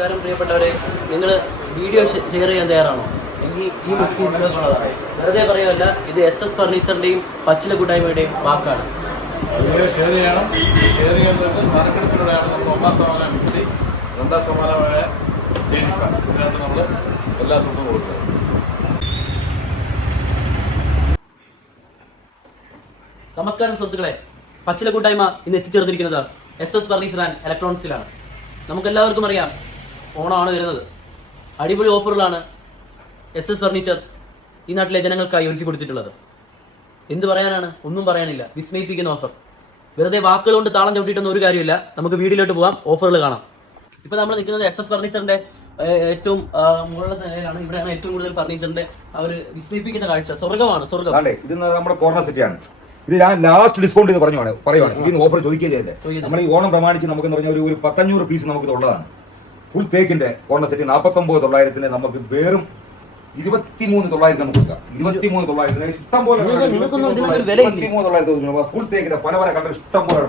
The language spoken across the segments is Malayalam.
നമസ്കാരം പ്രിയപ്പെട്ടവരെ, നിങ്ങൾ വീഡിയോ ഷെയർ ചെയ്യാൻ തയ്യാറാണോ? എങ്കിൽ ഈ മിക്സി നിങ്ങൾക്കുള്ളതാണ്. വെറുതെ പറയുമല്ല, ഇത് SS ഫർണിച്ചറിൻ്റെയും പച്ചില കൂട്ടായ്മയുടെയും വാക്കാണ്. വീഡിയോ ഷെയർ ചെയ്യണം. ഷെയർ ചെയ്യുന്നത് നറുക്കെടുപ്പിലൂടെയാണ്. നമ്മൾ 1ാം സമ്മാനം മിക്സി, 2ാം സമ്മാനമായ സീലിംഗ് ഫാൻ, ഇതിനകത്ത് നമ്മൾ എല്ലാ സുഖവും കൊടുക്കുന്നത്. നമസ്കാരം സുഹൃത്തുക്കളെ, പച്ചില കൂട്ടായ്മ ഇന്ന് എത്തിച്ചേർന്നിരിക്കുന്നത് SS ഫർണിച്ചർ ആൻഡ് ഇലക്ട്രോണിക്സിലാണ്. നമുക്കെല്ലാവർക്കും അറിയാം, ഓണമാണ് വരുന്നത്. അടിപൊളി ഓഫറുകളാണ് SS ഫർണിച്ചർ ഈ നാട്ടിലെ ജനങ്ങൾക്കായി ഒരുക്കി കൊടുത്തിട്ടുള്ളത്. എന്ത് പറയാനാണ്, ഒന്നും പറയാനില്ല. വിസ്മയിപ്പിക്കുന്ന ഓഫർ. വെറുതെ വാക്കുകൾ കൊണ്ട് താളം ചവിട്ടിയിട്ടൊന്നും ഒരു കാര്യമില്ല. നമുക്ക് വീഡിയോയിലോട്ട് പോകാം, ഓഫറുകൾ കാണാം. ഇപ്പോൾ നമ്മൾ നിൽക്കുന്നത് SS ഫർണിച്ചറിൻ്റെ ഏറ്റവും മുകളിലത്തെ നിലയിലാണ്. ഇവിടെയാണ് ഏറ്റവും കൂടുതൽ ഫർണിച്ചറിൻ്റെ അവർ വിസ്മയിപ്പിക്കുന്ന കാഴ്ച. സ്വർഗ്ഗമാണ്, സ്വർഗ്ഗം. ഇത് നമ്മുടെ കോർണർ സെറ്റിയാണ്. ഇത് ഞാൻ ലാസ്റ്റ് ഡിസ്കൗണ്ട് എന്ന് പറയുവാണ്. ഇതിന് ഓഫർ ചോദിക്കുകയല്ലേ. നമ്മൾ ഈ ഓണം പ്രമാണിച്ച് നമുക്ക് പറഞ്ഞാൽ ഒരു 1,500 പീസ് നമുക്ക് ഉള്ളതാണ്. ഫുൾ തേക്കിന്റെ കോർണർ സെറ്റ് 49,900 നമുക്ക് വെറും 23,900 നമുക്ക് കൊടുക്കാം. 23,900 ഇഷ്ടം പോലെ. 23,900 ഫുൾ തേക്കിന്റെ പല പല കണ്ട ഇഷ്ടം പോലെ.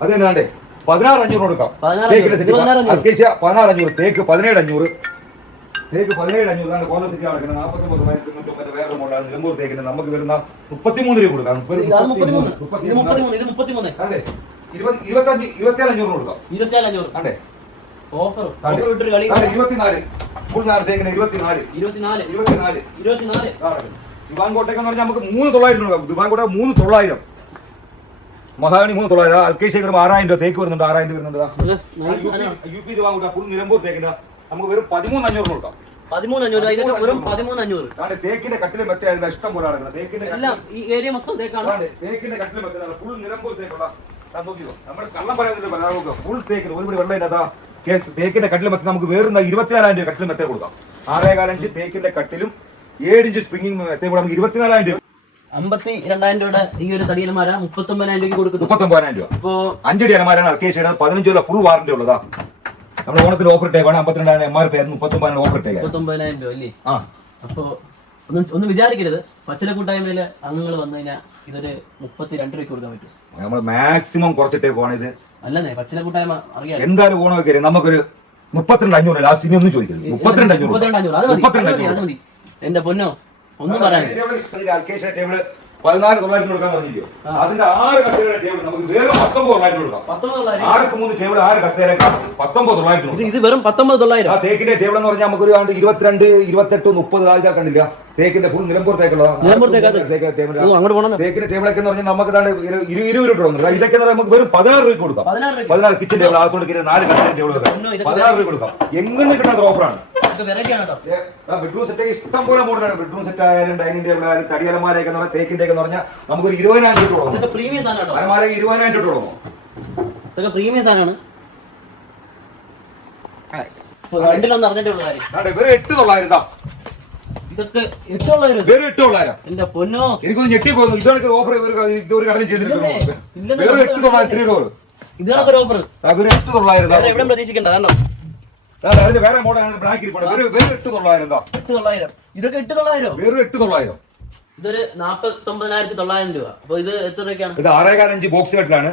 അത് തന്നെ 16,500 കൊടുക്കാം. തേക്കിന്റെ സെറ്റ് അത്യാവശ്യ 16,500, തേക്ക് 17,500, തേക്ക് 17,500 കോർണർ സെറ്റ് നടക്കുന്നത്. 49,900 വേറെ മോഡലാണ് നിലമ്പൂർ തേക്കിന്റെ. നമുക്ക് വരുന്ന 33 രൂപ കൊടുക്കാം. 27,500 കൊടുക്കാം. അതെ ഓഫർ 24 ഫുൾ നാല് തേക്കിന് 24. ദിവാൻ കോട്ടയ്ക്ക് പറഞ്ഞാൽ നമുക്ക് 3,900 കൊടുക്കാം. ദിവാൻ കോട്ട 3,900, മഹാഗണി 3,900, അൽക്കേശേഖരം 6,000 രൂപ തേക്ക് വരുന്നുണ്ട്. 6,000 വരുന്നുണ്ട്. UP ദിവാൻ കോട്ട ഫുൾ നിലമ്പൂർ തേക്കിന് നമുക്ക് വെറും 13,500 കൊടുക്കാം. 13,500. തേക്കിന്റെ കട്ടിലെ മെത്തയായിരുന്നു ഇഷ്ടം പോലെ നടക്കുന്നത്. തേക്കിന്റെ ഈ ഏരിയ മൊത്തം തേക്കാണ്. തേക്കിന്റെ കട്ടിലെ മെത്തയാണ് ഫുൾ നിലമ്പൂർ തേക്കുള്ള. നോക്കിയോ, നമ്മുടെ കള്ളം പറയുന്നില്ല. ഫുൾ തേക്കിന് ഒരുപടി വെള്ളം ഇല്ലാത്ത തേക്കിന്റെ കട്ടിലെ മെത്ത നമുക്ക് വേറുന്ന 24,000 രൂപ കട്ടിലെ മെത്ത കൊടുക്കാം. 6.25 ഇഞ്ച് തേക്കിന്റെ കട്ടിലും 7 ഇഞ്ച് സ്പ്രിംഗിങ് മെത്തയും കൂടെ നമുക്ക് 24,000 രൂപ. 52,000 രൂപയുടെ ഈ ഒരു തടിയലമാര 39,000 രൂപയ്ക്ക് കൊടുക്കുന്നു. 39,000 രൂപ. ഇപ്പോ 5 അടി അലമാരാണ് അൽക്കേശയുടെ 15 രൂപ ഫുൾ വാറന്റി ഉള്ളതാ. നമ്മുടെ ഓണത്തിൽ ഓഫർ ഇട്ടേക്കാണ്. 52,000 MRP 39,000 ഓഫർ ഇട്ടേക്കാം. 39,000 രൂപ അല്ലേ? അപ്പൊ ഒന്നും വിചാരിക്കരുത്. പച്ചില കൂട്ടായ്മയില് അംഗങ്ങൾ വന്നു കഴിഞ്ഞാൽ ഇതൊരു 32 രൂപയ്ക്ക് കൊടുക്കാൻ പറ്റും. നമ്മൾ മാക്സിമം കുറച്ചിട്ടേക്കാണ് ഇത്. അല്ലെന്നേ, പച്ചില കൂട്ടായ്മ അറിയാം. എന്തായാലും ഓണമൊക്കെ നമുക്കൊരു 32,500 ലാസ്റ്റ്. ഇനി ഒന്നും ചോദിക്കരുത്. 32,500 എന്റെ പൊന്നോ, ഒന്നും പറയാനില്ല. അൽക്കേശ ടേബിള് 14,900 കൊടുക്കാൻ പറഞ്ഞില്ലയോ? അതിന്റെ 6 കസേരയുടെ ടേബിൾ നമുക്ക് വേറെ 19,900 കൊടുക്കാം. 6ക്ക് 3 ടേബിൾ 6 കസേര 19,900. ഇത് വെറും 19,900. ആ തേക്കിന്റെ ടേബിൾ എന്ന് പറഞ്ഞാൽ നമുക്ക് ഒരു 22, 28, 30 ഇതാ കണ്ടില്ല. തേക്കിന്റെ ഫുൾ നിലമ്പൂർ തേക്കുള്ള തേക്കിന്റെ ടേബിളൊക്കെ എന്ന് പറഞ്ഞാൽ നമുക്ക് 20 രൂപ കൊടുക്കുന്നത്. ഇതൊക്കെ നമുക്ക് വെറും 16 രൂപ കൊടുക്കാം. 16 കിച്ചൺ ടേബിൾ അകത്തോട് 4 കസേര ടേബിൾ 16 രൂപ കൊടുക്കാം. എങ്ങനെ കിട്ടുന്ന ഓഫറാണ്. ബെഡ്റൂം സെറ്റ് ഇഷ്ടം പോലെ മോഡലാണ്. ബെഡ്റൂം സെറ്റ് ആയാലും ഡൈനിങ് ടേബിൾ ആയാലും തടിയലമാരൊക്കെ തേക്കിന്റെ ഒക്കെ പറഞ്ഞാൽ നമുക്കൊരു 20,000 രൂപ തുടങ്ങും. അലമാര 20,000 രൂപ തുടങ്ങും. ഇതൊക്കെ പ്രീമിയം സാധനമാണ്. വെറും 8,900. ഇതൊക്കെ 8,900. വെറും 8,900. എന്റെ പൊന്നോ, എനിക്കൊന്ന് ഞെട്ടി പോകുന്നു. ഇതൊക്കെ ഓഫർ ഒരു കടലിൽ ചെയ്തിട്ടുണ്ട്. വെറും 8,900. ഇതൊക്കെ ഓഫർ. വെറും 8,900. എവിടെ പ്രതീക്ഷിക്കണ്ട. അതിന്റെ വേറെ മോഡലാണ് ബ്ലാക്ക് ഇരിപ്പുണ്ട്. വെറും 8,900. 8,900. ഇതൊക്കെ 8,900. വെറും 8,900. ഇതൊരു 49,900 രൂപ. അപ്പൊ ഇത് എത്ര രൂപയ്ക്കാണ്? ഇത് 6.25 ഇഞ്ച് ബോക്സ് കട്ടിലാണ്.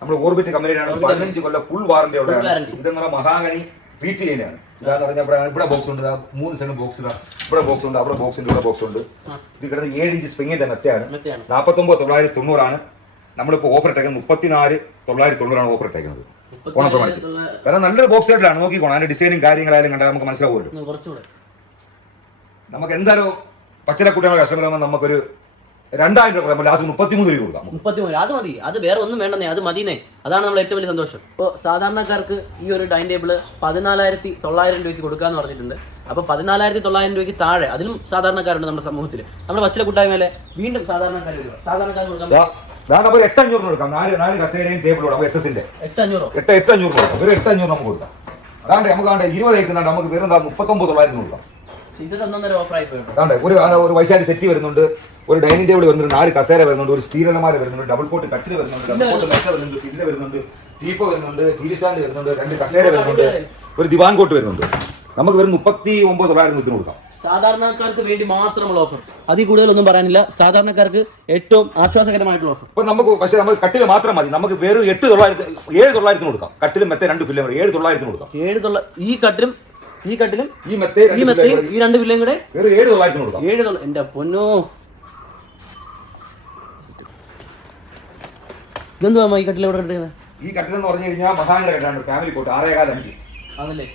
നമ്മൾ ഓർബിറ്റ് കമ്പനിയാണ്. 15 കൊല്ലം ഫുൾ വാറന്റി അവിടെ. ഇതെന്ന് പറഞ്ഞാൽ മഹാഗണി വീറ്റ് ചെയ്യുന്നതാണ്. ഇതാന്ന് പറഞ്ഞാൽ ഇവിടെ ബോക്സ് ഉണ്ട്. 3 സൈഡ് ബോക്സ് ഇതാ. ഇവിടെ ബോക്സ് ഉണ്ട്, അവിടെ ബോക്സ് ഉണ്ട്, ഇവിടെ ബോക്സ് ഉണ്ട്. ഇത് കിടന്ന് 7 ഇഞ്ച് സ്പ്രിങ്ങിന്റെ മെത്തയാണ്. 49,990 ആണ്. നമ്മളിപ്പോൾ ഓഫർ ഇട്ടേക്കുന്നത് 34,990 ഓഫർ ഇട്ടേക്കുന്നത്. ഓണം പ്രമാണിച്ച് കാരണം നല്ലൊരു ബോക്സ് ആയിട്ടാണ്. നോക്കിക്കോണം. അതിന്റെ ഡിസൈനും കാര്യങ്ങളായാലും കണ്ടാൽ നമുക്ക് മനസ്സിലാവുമല്ലോ. നമുക്ക് എന്തായാലും പച്ചില കൂട്ടായ്മ കസ്റ്റമർ ആകുമ്പോൾ നമുക്കൊരു 2,000 രൂപ ലാസ്റ്റ് 33 രൂപ കൊടുക്കാം. 33 അത് മതി. അത് വേറെ ഒന്നും വേണ്ടെന്നേ, അത് മതിന്നേ. അതാണ് നമ്മൾ ഏറ്റവും വലിയ സന്തോഷം. ഇപ്പോൾ സാധാരണക്കാർക്ക് ഈ ഒരു ഡൈനിങ് ടേബിൾ 14,900 രൂപയ്ക്ക് കൊടുക്കാന്ന് പറഞ്ഞിട്ടുണ്ട്. അപ്പോൾ 14,900 രൂപയ്ക്ക് താഴെ അതിലും സാധാരണക്കാരുണ്ട് നമ്മുടെ സമൂഹത്തിൽ. നമ്മുടെ പച്ചില കൂട്ടായ്മയിലെ വീണ്ടും സാധാരണക്കാർ കൊടുക്കാം. 8,500 കൊടുക്കാം. 4 കസേരയും ടേബിൾ കൊടുക്കാം. SS-ന്റെ 8,500 കൊടുക്കാം. ഒരു 8,500 നമുക്ക് കൊടുക്കാം. അതാണ്ട് നമുക്ക് 20 ഏക്കുന്നുണ്ട്. നമുക്ക് വെറും 39,900 കൊടുക്കാം. ഒരു വൈശാലി സെറ്റ് വരുന്നുണ്ട്, ഒരു ഡൈനിങ് ടേബിൾ വരുന്നുണ്ട്, 4 കസേര വരുന്നുണ്ട്, ഒരു സ്റ്റീൽ അലമാര വരുന്നുണ്ട്, ഡബിൾ കോട്ട് കട്ടിൽ വരുന്നുണ്ട്, ഡബിൾ കോട്ട് മെത്ത വരുന്നുണ്ട്, പില്ല് വരുന്നുണ്ട്, ടീപ്പോ വരുന്നുണ്ട്, ടി വി സ്റ്റാൻഡ് വരുന്നുണ്ട്, 2 കസേര വരുന്നുണ്ട്, ഒരു ദിവാൻ കോട്ട് വരുന്നുണ്ട്. നമുക്ക് വെറും 39,900 കൊടുക്കാം. സാധാരണക്കാർക്ക് വേണ്ടി മാത്രമുള്ള ഓഫർ. അതിൽ കൂടുതലൊന്നും പറയാനില്ല. സാധാരണക്കാർക്ക് ഏറ്റവും ആശ്വാസകരമായിട്ടുള്ള ഓഫർ. ഇപ്പൊ നമുക്ക് പക്ഷേ നമുക്ക് കട്ടിൽ മാത്രം മതി. നമുക്ക് വെറും 7,900 കൊടുക്കാം. കട്ടിലും മെത്ത 2 പില്ലും 7,900 കൊടുക്കാം. ഈ കട്ടിലും ഈ മെത്തയും ഈ 2 പില്ലും കൂടെ വെറും 7,900 കൊടുക്കാം. 7,900. എന്റെ പൊന്നോ, ഇതെന്തുവാ ഈ കട്ടിൽ എവിടെ കണ്ടിരിക്കുന്നത്? ഈ കട്ടിൽ എന്ന് പറഞ്ഞു കഴിഞ്ഞാൽ മഹാന്റെ കട്ടിലാണ്. Family cot 6,500. ആണല്ലേ?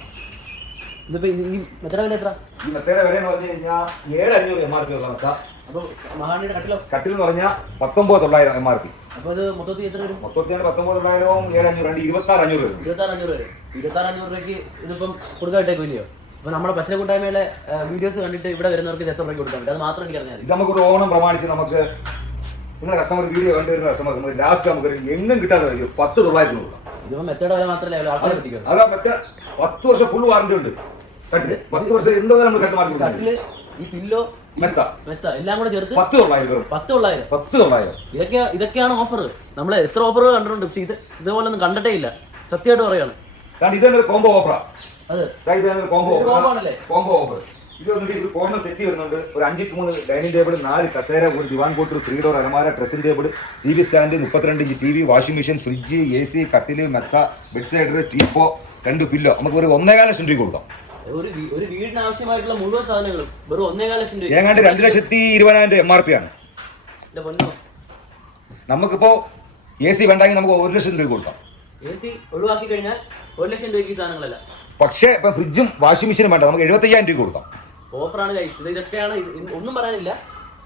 ഇതിപ്പോ ഈ മെത്തയുടെ വില എത്ര? ഈ മെത്തയുടെ വില എന്ന് പറഞ്ഞു കഴിഞ്ഞാൽ 7,500 MRP ഉള്ള മെത്ത. അപ്പൊ മഹാനിയുടെ കട്ടിലോ? കട്ടിൽ എന്ന് പറഞ്ഞാൽ 19,900 MRP. അപ്പൊ അത് മൊത്തത്തിൽ എത്ര വരും? മൊത്തത്തിലാണ് 19,900 7,500 26,500 വരും. 26,500 വരും. 26,500 രൂപയ്ക്ക് ഇതിപ്പം കൊടുക്കായിട്ടേക്കും ഇല്ലയോ? അപ്പൊ നമ്മുടെ പച്ചല കൂട്ടായ്മയിലെ വീഡിയോസ് കണ്ടിട്ട് ഇവിടെ വരുന്നവർക്ക് ഇത് എത്ര രൂപയ്ക്ക് കൊടുക്കാൻ പറ്റും? അത് മാത്രം എനിക്ക് അറിഞ്ഞാൽ. ഇത് നമുക്കൊരു ഓണം പ്രമാണിച്ച് നമുക്ക് നിങ്ങളുടെ കസ്റ്റമർ വീഡിയോ കണ്ടുവരുന്ന കസ്റ്റമർ നമുക്ക് ലാസ്റ്റ് നമുക്കൊരു എങ്ങും കിട്ടാതെ 10,900 കൊടുക്കാം. ഇതിപ്പോ മെത്തയുടെ വില മാത്രമല്ല ആൾക്കാരെ പറ്റിക്കും. അതാ മറ്റേ 10 വർഷം ഫുൾ വാറന്റി ഉണ്ട്. കട്ടില് 10 വർഷം എന്തോ നമ്മൾ കട്ട് മാറ്റി കൊടുക്കാം. കട്ടില്, ഈ പില്ലോ, മെത്ത എല്ലാം കൂടെ ചേർത്ത് 10,900. ഇതൊക്കെയാണ് ഓഫർ. നമ്മൾ എത്ര ഓഫറുകൾ കണ്ടിട്ടുണ്ട്, പക്ഷെ ഇതുപോലെ ഒന്നും കണ്ടിട്ടേ ഇല്ല. സത്യമായിട്ട് പറയാണ്. കാരണം ഇതൊരു കോംബോ ഓഫറാണ്. അതെ, കോംബോ ഓഫർ. ഇത് വന്നിട്ട് ഒരു കോർണർ സെറ്റ് വരുന്നുണ്ട്. ഒരു 5-3 ഡൈനിങ് ടേബിൾ, 4 കസേര, ഒരു ദിവാൻ കോട്ടർ, 3 ഡോർ അലമാര, dressing table, TV stand, 32 inch TV, washing machine, fridge, AC, കട്ടില്, മെത്ത, ബെഡ് സൈഡർ, ടീപ്പോ, 2 പില്ലോ. നമുക്ക് ഒരു 1,15 ലക്ഷം രൂപ കൊടുക്കാം. ഒരു വീടിന് ആവശ്യമായിട്ടുള്ള മുഴുവൻ സാധനങ്ങളും വെറും 1,15 ലക്ഷം രൂപ. ഏതാണ്ട് 2,20,000 MRP ആണ്. നമുക്കിപ്പോ AC വേണ്ടെങ്കിൽ നമുക്ക് 1 ലക്ഷം രൂപ കൊടുക്കാം. AC ഒഴിവാക്കി കഴിഞ്ഞാൽ 1 ലക്ഷം രൂപയ്ക്ക് സാധനങ്ങളല്ല. പക്ഷേ ഇപ്പൊ ഫ്രിഡ്ജും വാഷിംഗ് മെഷീനും വേണ്ട, നമുക്ക് 75,000 രൂപ കൊടുക്കാം. ഓഫറാണ് ഗൈസ്. ഇതൊക്കെയാണ്, ഒന്നും പറയാനില്ല.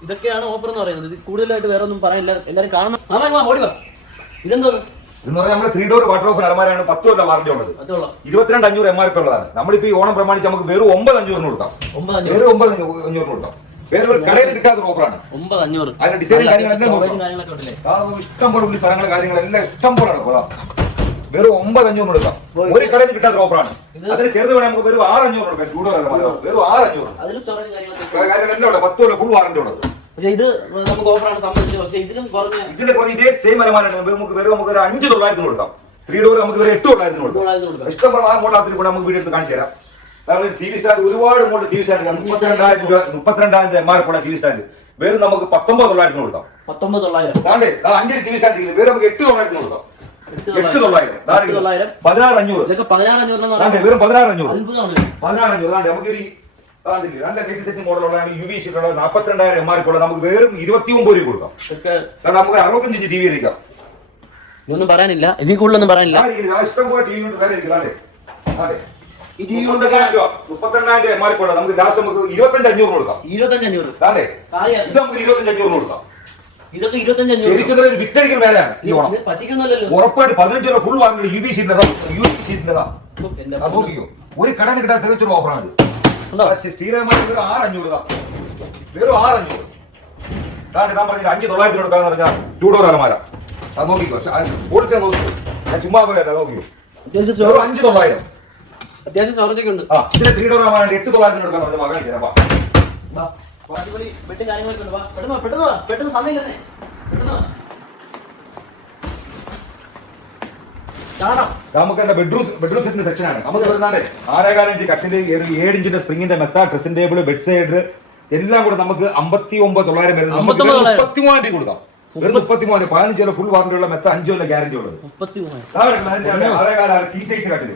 ഇതൊക്കെയാണ് ഓഫർ എന്ന് പറയുന്നത്. ഇത് കൂടുതലായിട്ട് വേറെ ഒന്നും പറയാനില്ല. എല്ലാവരും കാണണം. ഓടി വാ. ഇതെന്തോ എന്ന് പറഞ്ഞാൽ നമ്മൾ 3 ഡോർ വാട്ടർ ഓഫ് അലമാരാണ് 10 കൊല്ലം വാറന്റി ഉള്ളത്. 22,500 MRP ഉള്ളതാണ്. നമ്മളിപ്പോ ഈ ഓണം പ്രമാണിച്ച് നമുക്ക് വെറും 9,500 കൊടുക്കാം. വെറും 9,500 കൊടുക്കാം. വേറെ ഒരു കടയിൽ കിട്ടാത്ത ഓഫറാണ്. 9,500. അതിന്റെ ഡിസൈനും കാര്യങ്ങളെല്ലാം ഇഷ്ടം പോലെ ഉള്ള സ്ഥലങ്ങൾ കാര്യങ്ങളെല്ലാം ഇഷ്ടം പോലെ നടക്കുക. വെറും 9,500 കൊടുക്കാം. ഒരു കടയിൽ കിട്ടാത്ത ഓഫറാണ്. അതിന് ചെറുത് വേണം നമുക്ക് വെറും 6,500 കൊടുക്കാം. വെറും 6,500. കാര്യങ്ങളെല്ലാം ഉള്ളത് 10 കൊല്ലം ഫുൾ വാറന്റി ഉള്ളത്. പക്ഷേ ഇത് നമുക്ക് ഓഫറാണ് സംബന്ധിച്ച്. പക്ഷേ ഇതിലും കുറഞ്ഞ ഇതേ നമുക്ക് വെറും നമുക്ക് ഒരു 5,900 കൊടുക്കാം. 3 ഡോർ നമുക്ക് വെറും 8,900 കൊടുക്കാം. ഇഷ്ടം പോലെ ആ മോഡൽ കൂടെ നമുക്ക് വീഡിയോ എടുത്ത് കാണിച്ചു തരാം. കാരണം TV സ്റ്റാൻഡ് ഒരുപാട് മോഡൽ TV സ്റ്റാൻഡ് 32,000 MRP ഉള്ള TV സ്റ്റാൻഡ് വെറും നമുക്ക് 19,900 കൊടുക്കാം. 19,900. 5 TV സ്റ്റാൻഡ് വെറും നമുക്ക് 8,900 കൊടുക്കാം. 8,900. 16,500. ഇതൊക്കെ 16,500 വെറും 16,500. അത്ഭുതമാണ്. 16,500. നമുക്ക് ഒരു 2 സെറ്റ് മോഡലുള്ള UV ഷീറ്റുള്ള 42,000 MRP ഉള്ള നമുക്ക് വെറും 29 രൂപ കൊടുക്കാം. കാരണം നമുക്ക് 65 ഇഞ്ച് TV ഇരിക്കാം. ഇതൊന്നും പറയാനില്ല. ഇതിൽ കൂടുതലൊന്നും പറയാനില്ല. ഇഷ്ടം പോലെ TV ഉണ്ട്. വേറെ ഇരിക്കും. 32,000 MRP ഉള്ള നമുക്ക് ലാസ്റ്റ് നമുക്ക് 25,500 കൊടുക്കാം. 25,500. ഇത് നമുക്ക് 25,500 കൊടുക്കാം. ഇതൊക്കെ 25,500. ശരിക്കും ഒരു വിറ്റഴിക്കുന്ന മേലെയാണ് ഈ ഓണം. പറ്റിക്കുന്നല്ലോ. ഉറപ്പായിട്ട് 15 രൂപ ഫുൾ വാങ്ങുന്നത് UV ഷീറ്റിൻ്റെതാ. നോക്കിക്കോ, ഒരു കടന്ന് കിട്ടാൻ തികച്ചൊരു ഓഫറാണ്. സ്റ്റീൽ അലമാര വെറും 6,500. വെറും 6,500. ഞാൻ പറഞ്ഞ 5,900 കൊടുക്കാന്ന് പറഞ്ഞാൽ 2 ഡോർ അലമാര. അത് നോക്കിക്കോ, ക്വാളിറ്റി നോക്കിക്കോ. ഞാൻ ചുമ്മാ പോയല്ല, നോക്കിക്കോ. വെറും 5,900. അത്യാവശ്യം സൗകര്യമൊക്കെ ഉണ്ട്. ഇതിന് 3 ഡോർ അലമാര 8,900 കൊടുക്കാൻ പറഞ്ഞ മകൻ ചേരാ. പെട്ടെന്ന് സമയമില്ലേ? നമുക്ക് ബെഡ്റൂം സെറ്റിന്റെ സെക്ഷനാണ്. നമുക്ക് വരുന്നാണ്ട് 6,5 ഇഞ്ച് കട്ടില്, 7 ഇഞ്ചിന്റെ സ്പ്രിങ്ങിന്റെ മെത്ത, ഡ്രസ്സിംഗ് ടേബിൾ, ബെഡ് സൈഡ് എല്ലാം കൂടെ നമുക്ക് 59,900 വരുന്നത് 33,000 കൊടുക്കാം. വെറും 33,000. 15 ഫുൾ വാറന്റി ഉള്ള മെത്ത, 5 കൊല്ലം ഗ്യാരണ്ടി ഉള്ളത്. 6,5 കീ സൈസ് കട്ടില്.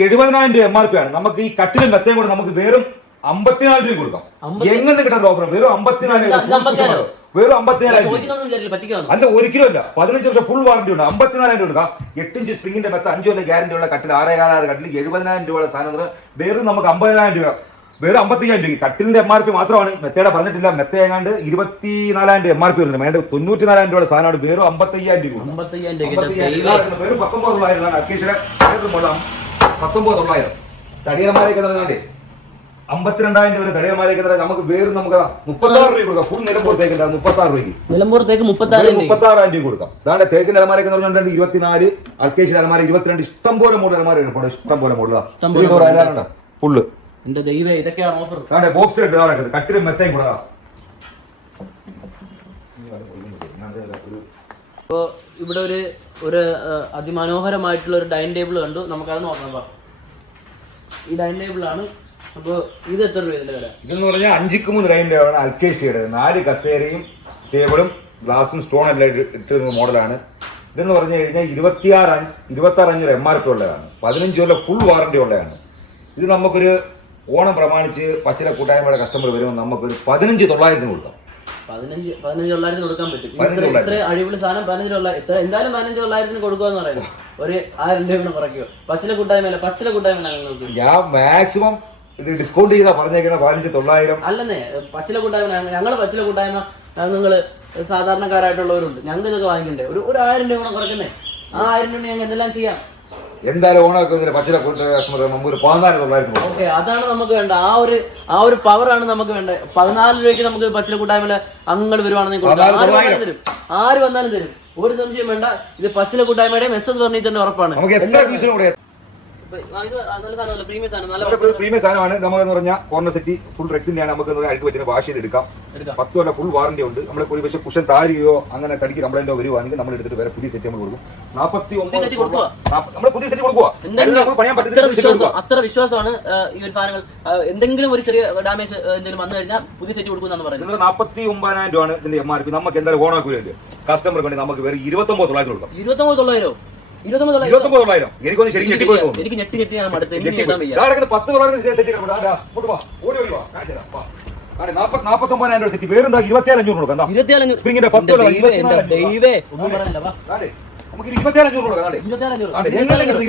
70,000 MRP ആണ്. നമുക്ക് ഈ കട്ടിലും മെത്തയും കൂടെ നമുക്ക് വെറും 54 രൂപ കൊടുക്കാം. എങ്ങനെ കിട്ടാത്ത ഓഫർ? വെറും 54. വെറും 54,000. അല്ല, ഒരിക്കലും അല്ല. 15 വർഷം ഫുൾ വാറന്റി ഉണ്ട്. 54,000 കൊടുക്കാം. 8 ഇഞ്ച് സ്പ്രിങ്ങിന്റെ മെത്ത, 5 കൊല്ലം ഗ്യാരണ്ടി ഉള്ള കട്ടിൽ, 6,5 കട്ടിൽ 70,000 രൂപയുടെ സാധനം വെറും നമുക്ക് 50,000 രൂപ. വെറും 55,000 രൂപ. കട്ടിലിന്റെ MRP മാത്രമാണ്. മെത്തയുടെ പറഞ്ഞിട്ടില്ല. മെത്ത ഏങ്ങാണ്ട് 24,000 MRP വരുന്നത്. വേണ്ട 94,000 രൂപയുടെ സാധനമാണ്. വെറും 55,000 രൂപ. വെറും 19,900. അക്കേഷിയുടെ 19,900. തടിയന്മാരെയൊക്കെ പറഞ്ഞാണ്ടേ 52,000 രൂപ തടിയന്മാരെയൊക്കെ നമുക്ക് വേറും നമുക്ക് 36 രൂപ കൊടുക്കാം. ഫുൾ നിലമ്പൂർത്തേക്ക് 36 രൂപയ്ക്ക്. നിലമ്പൂർത്തേക്ക് 36,000 രൂപ കൊടുക്കാം. അതാണ് തേക്കിന്റെ അലമാരൊക്കെ പറഞ്ഞാൽ 24, അൽക്കേഷിന്റെ അലമാര 22. ഇഷ്ടം പോലെ മോഡൽ അലമാര ഇഷ്ടം പോലെ മോഡലാണ്. ഫുള്ള് എന്റെ ദൈവം, ഇതൊക്കെയാണ് ഓഫർ. ബോക്സ് കട്ടിലും മെത്തയും കൂടെ. ഇപ്പോൾ ഇവിടെ ഒരു അതിമനോഹരമായിട്ടുള്ള ഒരു ഡൈനിങ് ടേബിൾ കണ്ടു. നമുക്കത് നോക്കാം. ഈ ഡൈനിങ് ടേബിളാണ് അപ്പോൾ ഇത് എത്ര രൂപ ഇതിന്റെ വില? ഇതെന്ന് പറഞ്ഞാൽ 5-3 ലൈനിലാണ് അൽക്കേസിയുടെ 4 കസേരയും ടേബിളും ഗ്ലാസും സ്റ്റോൺ എല്ലാം ഇട്ടിരുന്ന മോഡലാണ്. ഇതെന്ന് പറഞ്ഞു കഴിഞ്ഞാൽ 26,500 MRP ഉള്ളതാണ്. 15 കൊല്ലം ഫുൾ വാറണ്ടി ഉള്ളതാണ്. ഇത് നമുക്കൊരു ഓണം പ്രമാണിച്ച് പച്ചില കൂട്ടായ്മയുടെ കസ്റ്റമർ വരുമ്പോൾ നമുക്കൊരു 15,900 കൊടുക്കാം. 15,900 കൊടുക്കാൻ പറ്റും. ഇത്ര അടിപൊളി സാധനം 15,900 എന്തായാലും 15,900 കൊടുക്കുമെന്ന് പറയുന്നത്. ഒരു 1000 രൂപ കൂടെ കുറയ്ക്കുമോ? പച്ചില കൂട്ടായ്മ നിങ്ങൾക്ക് ഞാൻ മാക്സിമം ഇത് ഡിസ്കൗണ്ട് ചെയ്താ പറഞ്ഞേക്കുന്ന 15,900. അല്ലെന്നേ, പച്ചില കൂട്ടായ്മ ഞങ്ങൾ പച്ചില കൂട്ടായ്മ നിങ്ങൾ സാധാരണക്കാരായിട്ടുള്ളവരുണ്ട്, ഞങ്ങൾക്ക് ഇതൊക്കെ വാങ്ങിക്കണ്ടേ? ഒരു 1000 രൂപ കൂടെ കുറയ്ക്കുന്നേ. ആ 1000 രൂപ ഞങ്ങൾ എന്തെല്ലാം ചെയ്യാം. എന്തായാലും ഓണാക്കുന്നതിന് പച്ചില കസ്റ്റമർ നമുക്ക് ഒരു 14,900. ഓക്കെ, അതാണ് നമുക്ക് വേണ്ട. ആ ഒരു പവറാണ് നമുക്ക് വേണ്ടത്. 14 രൂപയ്ക്ക് നമുക്ക് പച്ചില കൂട്ടായ്മ അങ്ങോട്ട് വരുവാണെന്നെങ്കിൽ ആര് വന്നാലും തരും, ഒരു സംശയം വേണ്ട. ഇത് പച്ചില കൂട്ടായ്മയുടെയും SS ഫർണിച്ചറിന്റെ ഉറപ്പാണ്. നമുക്ക് എത്ര പീസിനും കൂടെ പ്രീമിയം സാധനമാണ്. നമുക്കെന്ന് പറഞ്ഞാൽ കോർണർ സെറ്റി ഫുൾ റെക്സിന്റെ ആണ്. നമുക്ക് അഴുക്ക് പറ്റുന്ന വാഷ് ചെയ്തെടുക്കാം. 10 കൊല്ലം ഫുൾ വാറണ്ടി ഉണ്ട്. നമ്മൾ ഒരു പക്ഷേ കുഷൻ താരിയോ അങ്ങനെ തടിക്ക് കംപ്ലൈന്റോ വരുവാണെങ്കിൽ നമ്മൾ എടുത്തിട്ട് വേറെ പുതിയ സെറ്റ് നമ്മൾ കൊടുക്കും. 49 നമ്മൾ പുതിയ സെറ്റ് കൊടുക്കുക. അത്ര വിശ്വാസമാണ് ഈ ഒരു സാധനങ്ങൾ. എന്തെങ്കിലും ഒരു ചെറിയ ഡാമേജ് എന്തെങ്കിലും വന്നു കഴിഞ്ഞാൽ പുതിയ സെറ്റ് കൊടുക്കുമെന്നാണ് പറയുന്നത്. 49,000 രൂപയാണ് ഇതിന്റെ MRP. നമുക്ക് എന്തായാലും ഓണാക്കൂല കസ്റ്റമർക്ക് വേണ്ടി നമുക്ക് വേറെ 29,900 കൊടുക്കാം. 29,900 29,900. എനിക്കൊന്ന് ശരി ഞെട്ടിപ്പോയി. എനിക്ക് ഞെട്ടി ഞാൻ 10,900 സെറ്റ് വേറെന്താ 27,500 കൊടുക്കാം. സ്പ്രിങ്ങിന്റെ 10 നമുക്ക് 27,500 കൊടുക്കാം.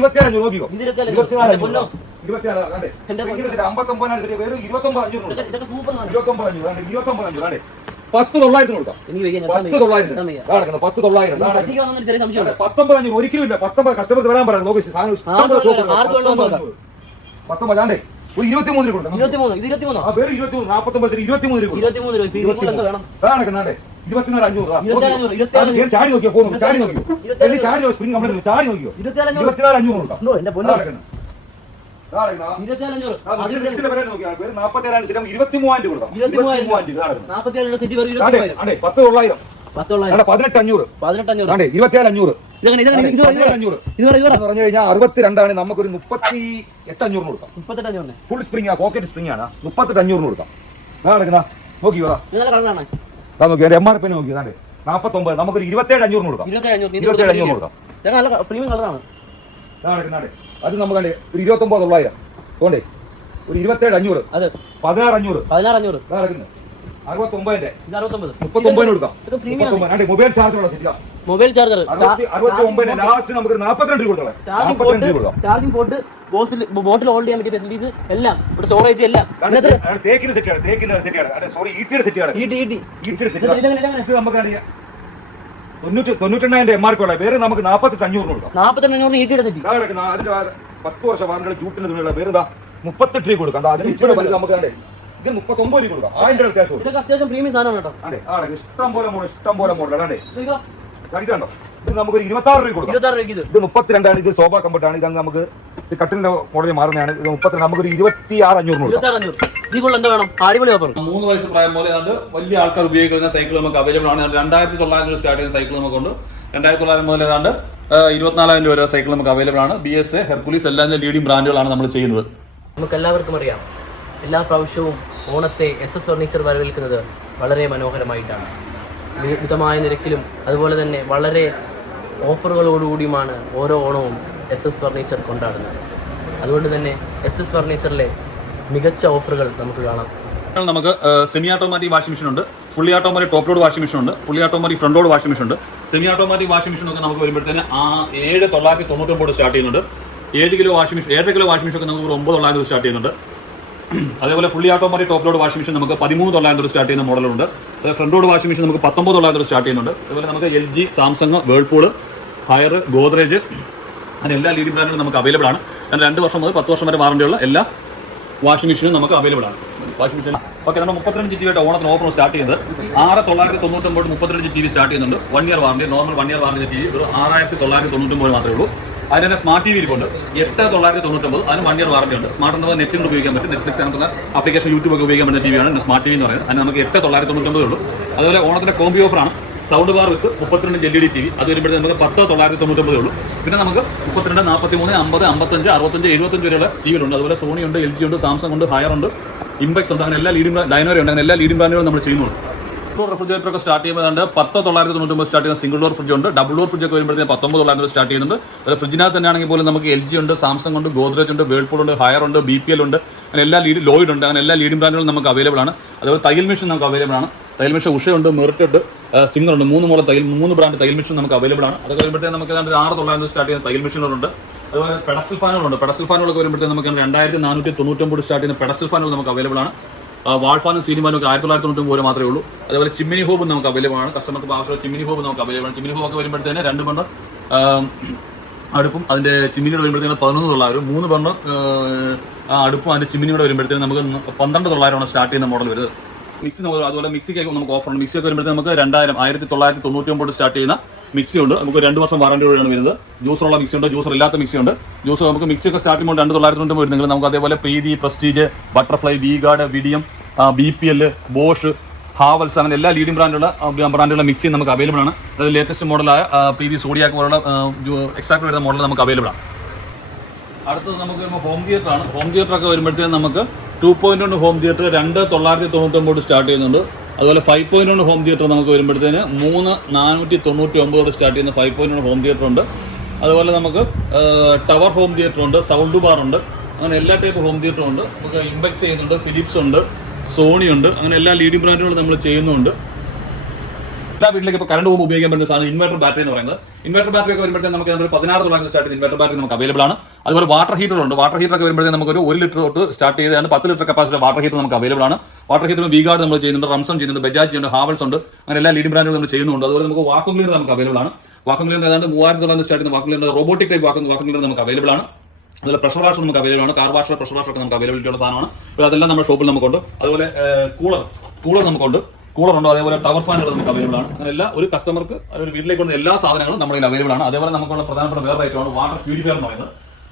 27,500 നോക്കിയോ. 29,500 സെറ്റ് വേറെ 29,500 29,500 10,900 കൊടുക്കാം. 19,500 ഒരിക്കലും ഇല്ല. 19 കസ്റ്റമർ വരാൻ പറയാം. നോക്കി 19 ഒരു 23 കൊടുക്കാം. 23 ചാടി നോക്കിയോ പോകുന്നു. ചാടി നോക്കിയോ സ്പ്രിംഗ് കംപ്ലൈന്റ് ചാടി നോക്കിയോ. 24,500 കൊടുക്കാം. 23,000 62 നമുക്കൊരു 38,500 കൊടുക്കാം. ഫുൾ സ്പ്രിംഗ് പോക്കറ്റ് സ്പ്രിംഗ് ആണ്. 38,500 കൊടുക്കാം. നോക്കിയോ നോക്കിയോ MRP നോക്കിയോ. 49 നമുക്കൊരു 27,500 കൊടുക്കാം. 27,500 കൊടുക്കാം. അത് നമുക്ക് ഒരു 29,900 തോണ്ടേ ഒരു 27,500 16,500 നടക്കുന്നത്. 69 കൊടുക്കാം. മൊബൈൽ ചാർജർ 69 ലാസ്റ്റ് നമുക്ക് 42 കൊടുക്കാം. ചാർജിംഗ് പോർട്ട് ബോട്ടിൽ ഹോൾഡ് ചെയ്യാൻ പറ്റിയ ഫെസിലിറ്റീസ് എല്ലാം ഇവിടെ, സ്റ്റോറേജ് എല്ലാം. തേക്കിന്റെ സെറ്റാണ്. സോറി ഈട്ടിയുടെ സെറ്റാണ്. ഇത് നമുക്ക് 98,000 MRP ഉള്ള വേറെ നമുക്ക് 48,500 കൊടുക്കാം. 48,500 ഈട്ടിയുടെ സെറ്റ്. അതിന്റെ 10 വർഷം വാറണ്ടി ചൂട്ടിന് തുണിയുള്ള വേറെ 38 രൂപ കൊടുക്കാം. അതിന് ഇച്ചിരി വലുത് നമുക്ക് ഇത് 39 രൂപ കൊടുക്കാം. 1000 രൂപ വ്യത്യാസം. ഇതൊക്കെ അത്യാവശ്യം പ്രീമിയം സാധനമാണ് കേട്ടോ. ഇഷ്ടം പോലെ മോഡൽ അല്ലേ. ഇതുണ്ടോ, ഇത് നമുക്കൊരു 26 രൂപ കൊടുക്കാം. 26 രൂപയ്ക്ക് ഇത് 32 ഇത് സോഫ കംഫർട്ട് ആണ്. ഇത് നമുക്ക് കട്ടിലിന്റെ മോഡലിൽ മാറുന്നതാണ്. ഇത് 32 നമുക്കൊരു 26,500 കൊടുക്കാം. എന്താ വേണം? അടിപൊളി ഓഫർ. 3 വയസ്സ് പ്രായം പോലെ ഏതാണ്ട് വലിയ ആൾക്കാർ ഉപയോഗിക്കുന്ന സൈക്കിൾ നമുക്ക് അവൈലബിൾ ആണ്. 2,900 സ്റ്റാർട്ട് ചെയ്യുന്ന സൈക്കിൾ നമുക്കുണ്ട്. 2,900 മുതൽ ഏതാണ്ട് 24,000 രൂപ വരെ സൈക്കിൾ നമുക്ക് അവൈലബിൾ ആണ്. BS, ഹെർക്കുലീസ് എല്ലാം ലീഡിംഗ് ബ്രാൻഡുകളാണ് നമ്മൾ ചെയ്യുന്നത്. നമുക്ക് എല്ലാവർക്കും അറിയാം, എല്ലാ പ്രാവശ്യവും ഓണത്തെ SS ഫർണിച്ചർ വരവേൽക്കുന്നത് വളരെ മനോഹരമായിട്ടാണ്. മിതമായ നിരക്കിലും അതുപോലെ തന്നെ വളരെ ഓഫറുകളോടുകൂടിയുമാണ് ഓരോ ഓണവും SS ഫർണിച്ചർ കൊണ്ടാടുന്നത്. അതുകൊണ്ട് തന്നെ SS ഫർണിച്ചറിലെ മികച്ച ഓഫറുകൾ നമുക്ക് കാണാം. നമുക്ക് സെമി ഓട്ടോമാറ്റിക് വാഷിംഗ് മെഷീൻ ഉണ്ട്, fully automatic top load washing machine ഉണ്ട്, fully automatic front load washing machine ഉണ്ട്. സെമി ഓട്ടോമാറ്റിക് വാഷിംഗ് മെഷീൻ ഒക്കെ നമുക്ക് വരുമ്പോഴത്തേന് 7,999 സ്റ്റാർട്ട് ചെയ്യുന്നുണ്ട്. 7 kilo washing machine 1.5 kilo washing machine ഒക്കെ നമുക്ക് 9,900 സ്റ്റാർട്ട് ചെയ്യുന്നുണ്ട്. അതേപോലെ fully automatic top load washing machine നമുക്ക് 13,900 സ്റ്റാർട്ട് ചെയ്യുന്ന മോഡലുണ്ട്. അതായത് ഫ്രണ്ട് ലോഡ് വാഷിംഗ് മെഷീൻ നമുക്ക് 19,900 സ്റ്റാർട്ട് ചെയ്യുന്നുണ്ട്. അതുപോലെ നമുക്ക് LG, Samsung, Whirlpool, higher, Godrej അങ്ങനെ എല്ലാ ലീഡിംഗ് ബ്രാൻഡുകളും നമുക്ക് അവൈലബിൾ ആണ്. കാരണം 2 വർഷം മുതൽ 10 വർഷം വരെ വാറണ്ടിയുള്ള എല്ലാ വാഷിംഗ് മെഷീനും നമുക്ക് അവൈലബിൾ ആണ്. Washing machine okay. നമ്മൾ 32 GB ഓണത്തിന് ഓഫർ സ്റ്റാർട്ട് ചെയ്യുന്നത് 6,999 32 GB സ്റ്റാർട്ട് ചെയ്യുന്നുണ്ട്. 1 year warranty, normal 1 year warranty TV ഒരു 6,999 മാത്രമേ ഉള്ളൂ. അതിന് തന്നെ സ്മാർട്ട് TV ഇരിപ്പുണ്ട് 8,999, അതിന് 1 ഇയർ വാറണ്ടി ഉണ്ട്. സ്മാർട്ട് എന്ന് പറഞ്ഞാൽ നെറ്റ് ഉപയോഗിക്കാൻ പറ്റും. നെറ്റ്ഫ്ലിക്സ് അങ്ങനത്തെ ആപ്ലിക്കേഷൻ, യൂട്യൂബ് ഒക്കെ ഉപയോഗിക്കാൻ പറ്റുന്ന TV ആണ് സ്മാർട്ട് TV എന്ന് പറയുന്നത്. അതിന് നമുക്ക് 8,999 ഉള്ളൂ. അതുപോലെ ഓണത്തിന്റെ കോംബി ഓഫറാണ് sound bar with 32 LED TV. അത് വരുമ്പോഴത്തേക്ക് നമുക്ക് 10,999 ഉള്ളൂ. പിന്നെ നമുക്ക് 32, 43, 50, 55, 65, 75 വരെയുള്ള ടിവികളുണ്ട്. അതുപോലെ സോണി ഉണ്ട്, LG ഉണ്ട്, സാംസങ് ഉണ്ട്, ഹയർ ഉണ്ട്, ഇംപെക്സ് ഉണ്ട്, അങ്ങനെ എല്ലാ ലീഡിംഗ് ഡൈനോറി ഉണ്ട്, അങ്ങനെ എല്ലാ ലീഡിംഗ് ബ്രാൻഡുകളും നമ്മൾ ചെയ്യുന്നുണ്ട്. റെഫ്രിജറേറ്റർ ഒക്കെ സ്റ്റാർട്ട് ചെയ്യുമ്പോൾ 10,999 സ്റ്റാർട്ട് ചെയ്യുന്ന സിംഗിൾ ഡോർ ഫ്രിഡ്ജ് ഉണ്ട്. ഡബിൾ ഡോർ ഫ്രിഡ്ജ് ഒക്കെ വരുമ്പോഴത്തേക്ക് 19,900 സ്റ്റാർട്ട് ചെയ്യുന്നുണ്ട്. അതുപോലെ ഫ്രിഡ്ജിനകത്ത് തന്നെയാണെങ്കിൽ പോലും നമുക്ക് LG ഉണ്ട്, സാംസങ് ഉണ്ട്, ഗോദ്രേജ് ഉണ്ട്, വേൾപൂൾ ഉണ്ട്, ഹയർ ഉണ്ട്, BPL ഉണ്ട്, അങ്ങനെ എല്ലാ ലോയിഡ് ഉണ്ട്, അങ്ങനെ എല്ലാ ലീഡിംഗ് ബ്രാൻഡുകളും നമുക്ക് അവൈലബിൾ ആണ്. അതുപോലെ തയ്യൽ മെഷീൻ നമുക്ക് അവൈലബിൾ ആണ്. തയ്യൽ മെഷീൻ ഉഷയുണ്ട്, മെറിറ്റ് ഉണ്ട്, സിംഗർ ഉണ്ട്, 3 ബ്രാൻഡ് തയ്യൽ മെഷീൻ നമുക്ക് അവൈലബിൾ ആണ്. അതൊക്കെ വരുമ്പോഴത്തേക്ക് നമുക്ക് 6,900 സ്റ്റാർട്ട് ചെയ്യുന്ന തയ്യൽ മെഷീനുകളുണ്ട്. അതുപോലെ പെഡസ്റ്റൽ ഫാനുകളുണ്ട്. പെഡസ്റ്റൽ ഫാനുകളൊക്കെ വരുമ്പോഴത്തേക്ക് നമുക്ക് 2,499 സ്റ്റാർട്ട് ചെയ്യുന്ന പെഡസ്റ്റൽ ഫാനുകൾ നമുക്ക് അവൈലബിൾ ആണ്. വാൾഫാനും സീലിംഗ് ഫാനും ഒക്കെ 1999 മാത്രമേ ഉള്ളൂ. അതുപോലെ ചിമ്മിനി ഹോബും നമുക്ക് അവൈലബിൾ ആണ്. കസ്റ്റമർക്ക് ആവശ്യമുള്ള ചിമ്മിനി ഹോബ് നമുക്ക് അവൈലബിൾ ആണ്. ചിമ്മിനി ഹോബ് ഒക്കെ വരുമ്പോഴത്തേന് 2 ബർണർ അടുപ്പും അതിൻ്റെ ചിമ്മിനിയുടെ വരുമ്പോഴത്തേന് 11,900, 3 ബർണർ അടുപ്പും അതിൻ്റെ ചിമ്മിനിയുടെ വരുമ്പോഴത്തേന് നമുക്ക് 12,900 സ്റ്റാർട്ട് ചെയ്യുന്ന മോഡൽ വരുന്നത്. മിക്സി നമുക്ക് അതുപോലെ മിക്സിക്കൊക്കെ നമുക്ക് ഓഫറുണ്ട്. മിക്സി ഒക്കെ വരുമ്പോഴത്തേക്ക് നമുക്ക് 1999 സ്റ്റാർട്ട് ചെയ്യുന്ന മിക്സി ഉണ്ട്. നമുക്ക് 2 വർഷം വാറണ്ടിയോടെയാണ് വരുന്നത്. ജ്യൂസറുള്ള മിക്സി ഉണ്ട്, ജ്യൂസർ ഇല്ലാത്ത മിക്സി ഉണ്ട്. ജ്യൂസർ നമുക്ക് മിക്സിയൊക്കെ സ്റ്റാർട്ട് ചെയ്യുമ്പോൾ 2,999 വരുന്നെങ്കിൽ നമുക്ക് അതേപോലെ Preethi, Prestige, Butterfly, V-Guard, Vidiem, BPL, Bosch, Havells, അങ്ങനെ എല്ലാ ലീഡിംഗ് ബ്രാൻഡുള്ള മിക്സി നമുക്ക് അവൈലബിൾ ആണ്. അതായത് ലേറ്റസ്റ്റ് മോഡലായ പ്രീതി, സോഡിയാക്ക് പോലുള്ള എക്സാക്ട് വരുന്ന മോഡൽ നമുക്ക് അവൈലബിൾ ആണ്. അടുത്തത് നമുക്ക് ഹോം തിയേറ്റർ ആണ്. ഹോം തിയേറ്റർ ഒക്കെ വരുമ്പോഴത്തേക്കും നമുക്ക് 2.1 ഹോം തിയേറ്റർ 2,999 സ്റ്റാർട്ട് ചെയ്യുന്നുണ്ട്. അതുപോലെ 5.1 ഹോം തിയേറ്റർ നമുക്ക് വരുമ്പോഴത്തേന് 3,499 സ്റ്റാർട്ട് ചെയ്യുന്ന 5.1 ഹോം തിയേറ്റർ ഉണ്ട്. അതുപോലെ നമുക്ക് ടവർ ഹോം തിയേറ്റർ ഉണ്ട്, സൗണ്ട് ബാർ ഉണ്ട്, അങ്ങനെ എല്ലാ ടൈപ്പ് ഹോം തിയേറ്ററും ഉണ്ട്. നമുക്ക് ഇംപെക്സ് ചെയ്യുന്നുണ്ട്, ഫിലിപ്സ് ഉണ്ട്, സോണി ഉണ്ട്, അങ്ങനെ എല്ലാ ലീഡിംഗ് ബ്രാൻഡുകളും നമ്മൾ ചെയ്യുന്നുണ്ട്. എല്ലാ വീട്ടിലേക്ക് ഇപ്പോൾ കറണ്ട് പോകുമ്പോൾ ഉപയോഗിക്കാൻ പറ്റുന്ന സാധനം ഇൻവെർട്ടർ ബാറ്ററി എന്ന് പറയുന്നത്. ഇൻവെർട്ടർ ബാറ്ററി ഒക്കെ വരുമ്പോഴത്തേക്ക് നമുക്ക് 16,900 സ്റ്റാർട്ട് ചെയ്യുന്ന ഇൻവെർട്ടർ ബാറ്ററി നമുക്ക് അവൈലബിൾ ആണ്. അതുപോലെ വാട്ടർ ഹീറ്റർ ഉണ്ട്. വാട്ടർ ഹീറ്റർ ഒക്കെ വരുമ്പോഴത്തേക്ക് നമുക്ക് 1 ലിറ്റർ തൊട്ട് സ്റ്റാർട്ട് ചെയ്താണ് 10 ലിറ്റർ കപ്പാസിറ്റി വാട്ടർ ഹീറ്റർ നമുക്ക് അവൈലബിൾ ആണ്. വാട്ടർ ഹീറ്റർ V-Guard നമ്മൾ ചെയ്യുന്നുണ്ട്, റംസൺ ചെയ്യുന്നുണ്ട്, ബജാജ് ചെയ്യുന്നുണ്ട്, ഹാവൽസ് ഉണ്ട്, അങ്ങനെ എല്ലാ ലീഡിംഗ് ബ്രാൻഡുകളും നമ്മൾ ചെയ്യുന്നുണ്ട്. അതുപോലെ നമുക്ക് വാക്വം ക്ലീനർ നമുക്ക് അവൈലബിൾ ആണ്. വാക്വം ക്ലീനർ ഏതാണ്ട് 3,900 സ്റ്റാർട്ട് ചെയ്യുന്ന vacuum cleaner, robotic type vacuum cleaner നമുക്ക് അവൈലബിൾ ആണ്. അതുപോലെ പ്രഷർ വാഷർ നമുക്ക് അവൈലബിൾ ആണ്. കാർ വാഷർ, പ്രഷർ വാഷർ ഒക്കെ നമുക്ക് അവൈലബിലിറ്റി ഉള്ള സാധനമാണ്. അപ്പോൾ അതെല്ലാം നമ്മുടെ ഷോപ്പിൽ നമുക്കുണ്ട്. അതുപോലെ കൂളർ നമുക്കുണ്ട്, കൂളറുണ്ട്. അതേപോലെ ടവർ ഫാനുകൾ നമുക്ക് അവൈലബിൾ ആണ്. അങ്ങനെ എല്ലാ ഒരു കസ്റ്റമർക്ക് ഒരു വീട്ടിലേക്ക് കൊണ്ടുവന്ന എല്ലാ സാധനങ്ങളും നമ്മുടെ കയ്യിൽ അവൈലബിൾ ആണ്. അതേപോലെ നമുക്കുള്ള പ്രധാനപ്പെട്ട വേറെ ഐറ്റമാണ് വാട്ടർ പ്യൂരിഫയർ എന്ന് പറയുന്നത്.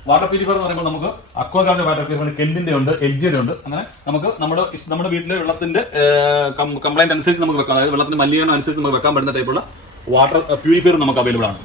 വാട്ടർ പ്യൂരിഫയർ എന്ന് പറയുമ്പോൾ നമുക്ക് അക്വാഗാർഡിന്റെ വാട്ടർ പ്യൂരിഫയർ, കെന്റിന്റെ ഉണ്ട്, LG-യുടെ ഉണ്ട്. അങ്ങനെ നമുക്ക് നമ്മുടെ വീട്ടിലെ വെള്ളത്തിന്റെ കംപ്ലൈന്റ് അനുസരിച്ച് നമുക്ക് വെക്കാം. അതായത് വെള്ളത്തിന്റെ മലിനീകരണം അനുസരിച്ച് നമുക്ക് വെക്കാൻ പറ്റുന്ന ടൈപ്പുള്ള വാട്ടർ പ്യൂരിഫയർ നമുക്ക് അവൈലബിൾ ആണ്.